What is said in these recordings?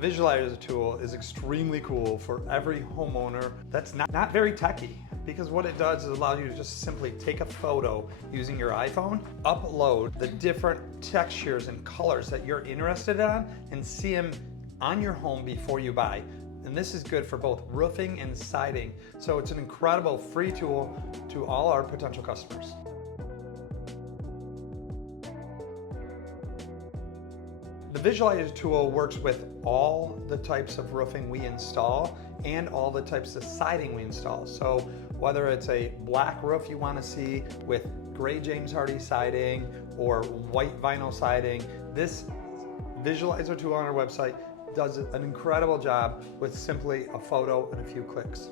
The visualizer tool is extremely cool for every homeowner that's not very techy, because what it does is allow you to just simply take a photo using your iPhone, upload the different textures and colors that you're interested in, and see them on your home before you buy. And this is good for both roofing and siding. So it's an incredible free tool to all our potential customers. The visualizer tool works with all the types of roofing we install and all the types of siding we install. So whether it's a black roof you want to see with gray James Hardie siding or white vinyl siding, this visualizer tool on our website does an incredible job with simply a photo and a few clicks.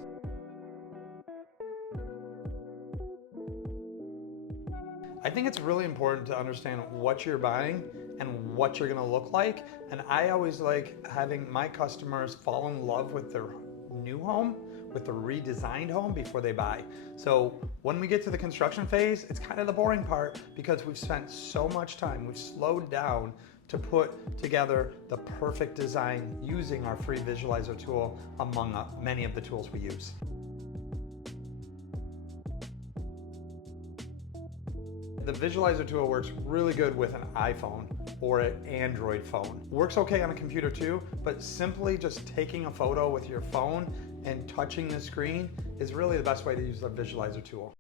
I think it's really important to understand what you're buying and what you're gonna look like. And I always like having my customers fall in love with their new home, with the redesigned home before they buy. So when we get to the construction phase, it's kind of the boring part because we've spent so much time, we've slowed down to put together the perfect design using our free visualizer tool among many of the tools we use. The visualizer tool works really good with an iPhone or an Android phone. Works okay on a computer too, but simply just taking a photo with your phone and touching the screen is really the best way to use the visualizer tool.